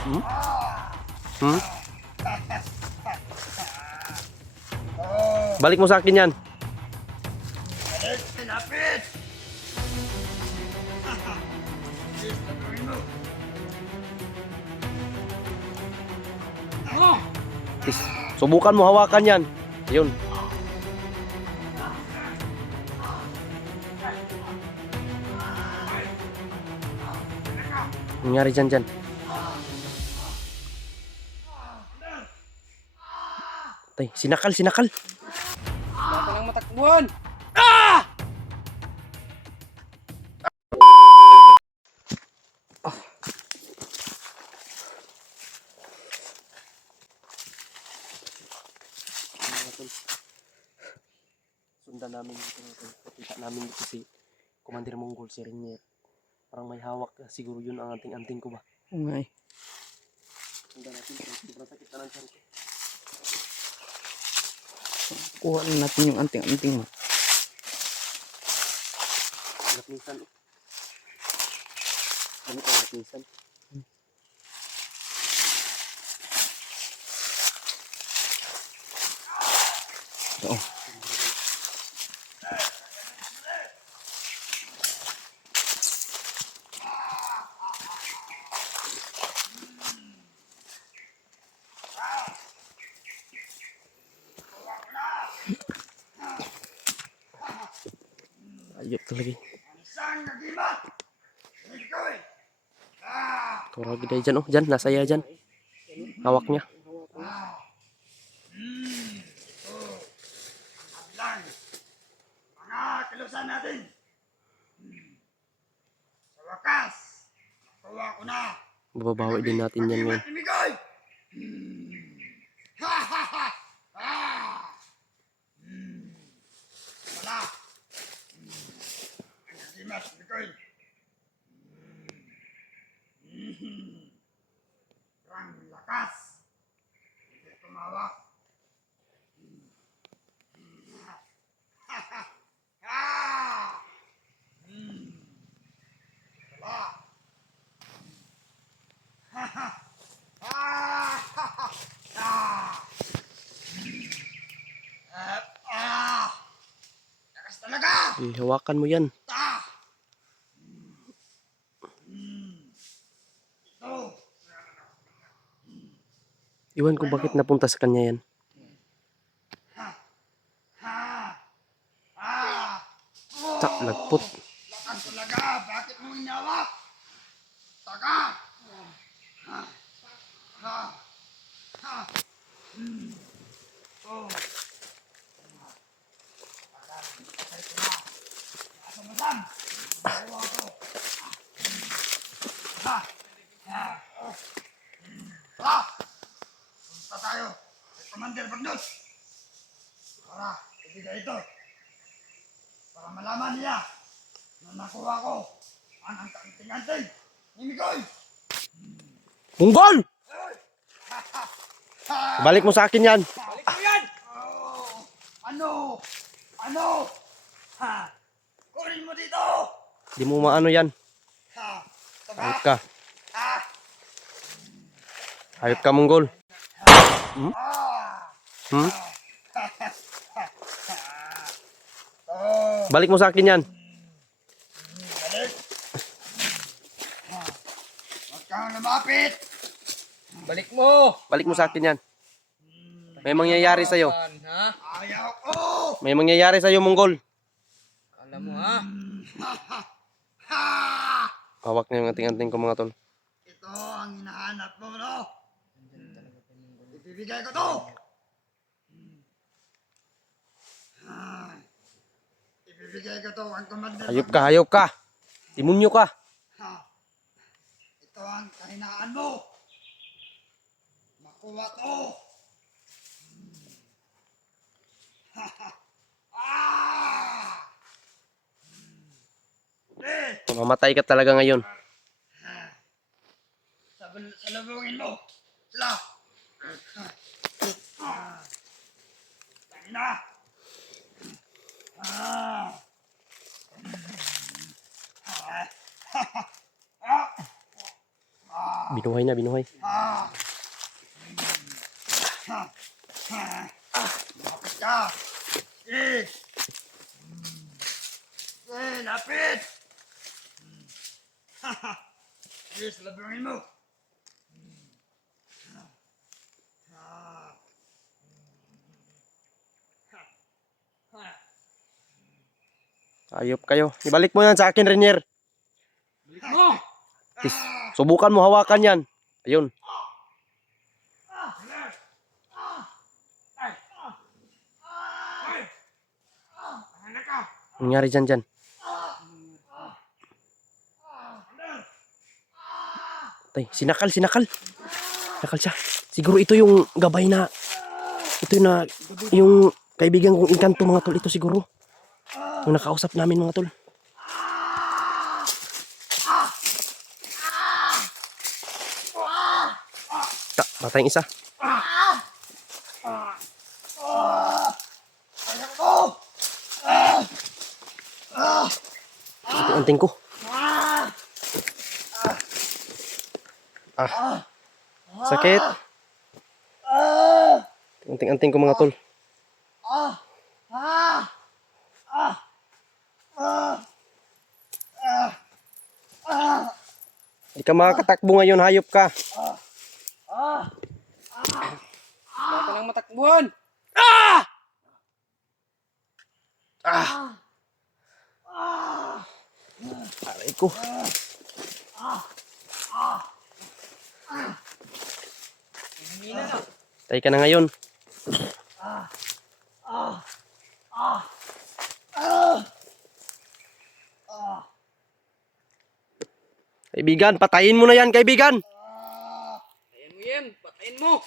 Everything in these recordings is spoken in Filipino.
Hmm? Hmm? Balik mo sa akin yan. Lapit! Subukan mo hawakan yan. Yun. Nangyari dyan. Tay, sinakal. Wala ka lang matakbuhan! Sundan namin dito. Kita namin dito si Commander Monggol, si Renier. Parang may hawak. Siguro yun ang anting-anting ko ba? Okay. Sundan natin. Sobrang sakit na lang ko. Kuha lang natin yung anting-anting mo. Minsan. Ano ka minsan? Oo. Ayok talaga. Turag dia dyan, oh. Dyan, nasa iya dyan. Hawak niya. Mga kilusan natin. Sa wakas, nakuha ko na. Bababawi din natin yan ngayon. Timigay! Ha ha ha! Wala. Ang mas Mikoy. Rang lakas. Hindi tumawak. Lakas talaga! Hawakan mo yan. Iwan ko bakit napunta sa kanya yan. Lagpot. Lakas talaga! Bakit mo inawak? Taka! Punta tayo kay Commander Bagnos para ibigay ito para malaman niya na nakuha ko ang anting-anting ni Mikoy. Monggol! Balik mo sa akin yan. Balik mo yan! Ano? Ha? Kunin mo dito! Di mo maano yan. Ha? Hayop ka. Ha? Hayop ka, Monggol. Hmm? Hmm? Balik mo sa akin yan. Balik! Huwag kang lumapit! Balik mo! Balik mo sa akin yan. May mangyayari sa'yo. Ha? Ayaw ko! May mangyayari sa'yo, Monggol. Alam mo ha? Ha! Hawak niya yung anting-anting ko, mga tol. Ito ang hinahanap mo, no? Ibibigay ko to! Ibibigay ko to ang Commander. Hayop ka. Demonyo ka. Ha! Ito ang kahinaan mo! Makuha to! Mamamatay ka talaga ngayon. Salubungin mo! Sila! Tangina! Binuhay na, binuhay. Lapit ka. Eh. Lapit. Yes, labangin mo. Ayop kayo. Ibalik mo yan sa akin, Renier. Balik mo! Tis, subukan mo hawakan yan. Ayun. Anong nangyari dyan? Tay, sinakal. Sinakal siya. Siguro ito yung gabay na, ito na, yung kaibigan kong inkanto mga tol. Ito siguro. Yung nakausap namin mga tol. Patay yung isa. Anting ko. Sakit. Anting ko mga tol. Di ka makakatakbo ngayon, hayop ka. Wala ka lang matakbuhan! Aray ko. Hina na. Tay ka na ngayon. Kaibigan, patayin mo na yan, kaibigan. Patayin mo yan! Patayin mo!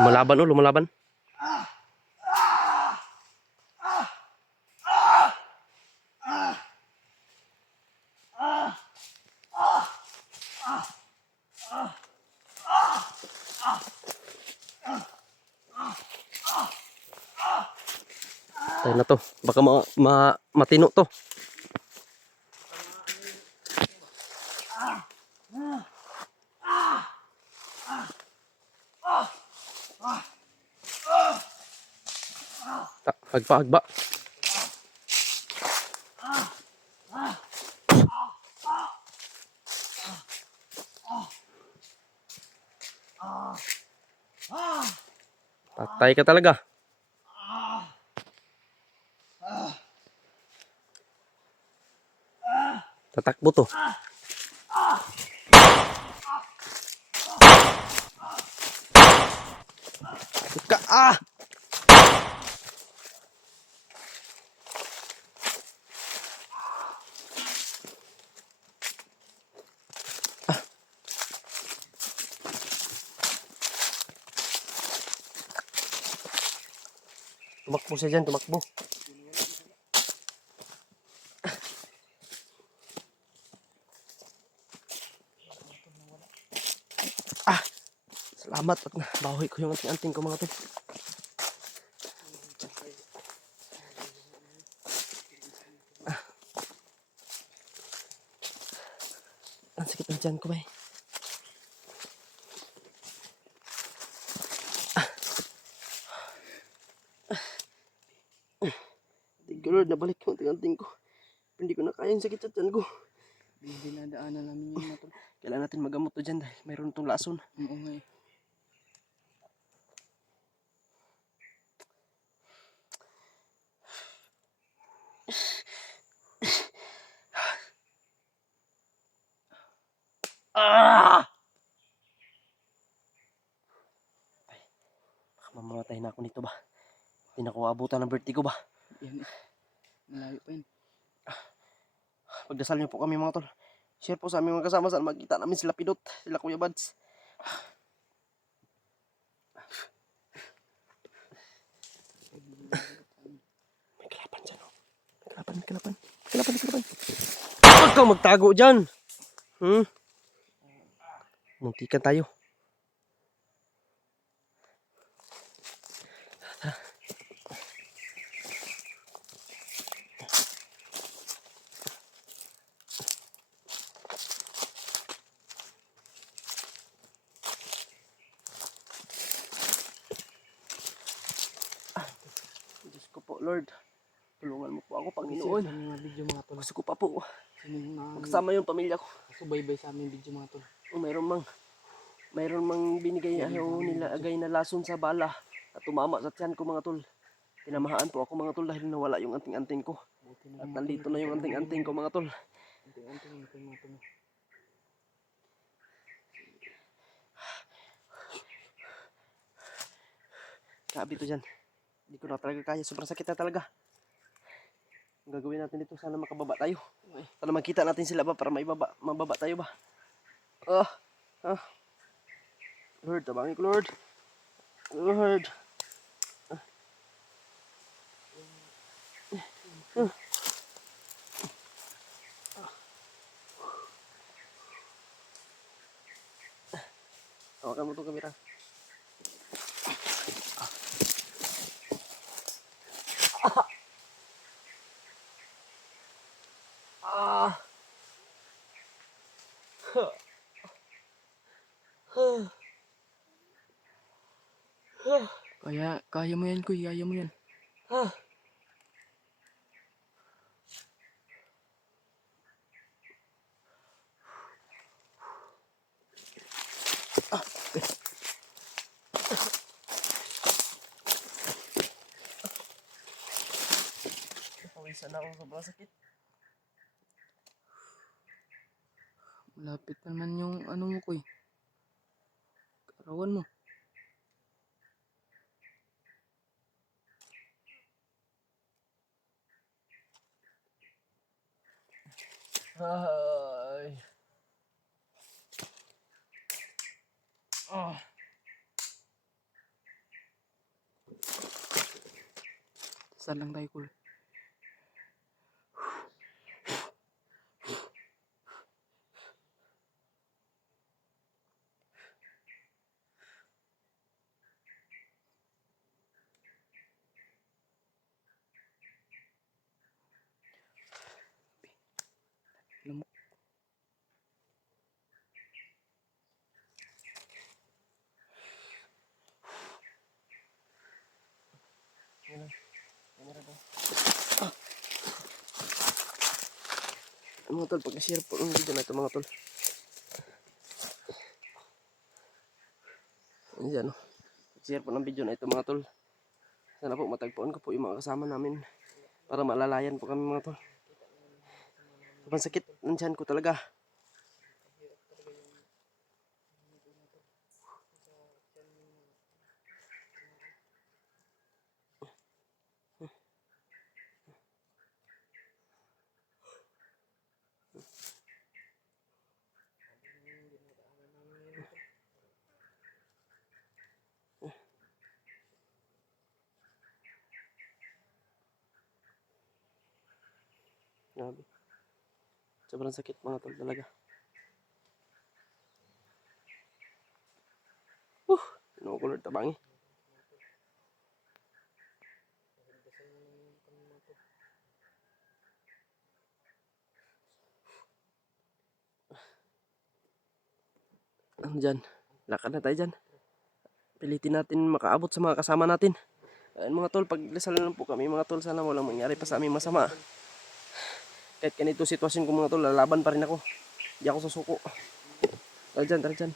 Lumalaban, lumalaban. Tayo na to. Baka matino to. Agba. Patay ka talaga. Tatakbo to. Ka. Tumakbo siya dyan, tumakbo. Salamat at nabawi ko yung anting-anting ko mga to. Ang sakit ng tiyan ko ba eh. Thank you Lord, nabalik yung anting-anting ko. Hindi ko na kaya yung sakit sa tiyan ko. Dinadaanan namin yung matol. Kailangan natin magamot to dyan dahil mayroon itong lason. Oo nga eh. Baka mamamatay na ako nito ba? Hindi na ako abutan ng vertigo ba? Yan eh. Malayo pa yun. Pagdasal niyo po kami mga tol. Share po sa aming mga kasama saan magkita namin sila Pidot, sila Kuya Bads. May kalapan dyan oh. May kalapan. Huwag kang magtago dyan. Muntikan tayo. Lord. Tulungan mo po ako, Share sa Panginoon. aming mga video mga tol. Gusto ko pa po Sino yung mga magkasama yung pamilya ko. subaybay sa aming video mga tol. Kung mayroon mang binigay ayaw nila agay na lason sa bala at tumama sa tiyan ko mga tol. Tinamahaan po ako mga tol dahil nawala yung anting-anting ko. Buti na At lang, nandito na yung anting-anting ko mga tol. Anting-anting ito mga tol. Grabe to dyan. Hindi ko na talaga kaya. Sobrang sakit na talaga. Ang gagawin natin dito, sana makababa tayo. Sana makita natin sila ba para mababa tayo ba. Ah, ah. Lord, tabangin ko Lord. Lord. Hawakan mo itong kamera. Ah. Kaya mo yan kuy, kaya mo yan. Ah. Pawisan na ako, sobrang sakit. Malapit pa naman yung ano mo kuy. Karawan mo. Ay. Ah. Saan lang tayo kuy. Lamok. Mga tol, pag-share po ng video na ito mga tol. Ayan o. Share po ng video na ito mga tol. Sana po matagpuan ko po yung mga kasama namin. Para malalayan po kami mga tol. Sobrang sakit ng tiyan ko talaga. Grabe. Sobrang sakit mga tol talaga. Inukulod tabangi. Ano dyan? Lakad na tayo dyan. Pilitin natin makaabot sa mga kasama natin. Ayun mga tol, pagdasal lang po kami mga tol. Sana walang mangyari pa sa aming masama. Kahit ganito sitwasyon ko mga tol, lalaban pa rin ako. Hindi ako susuko. Tara dyan, tara dyan.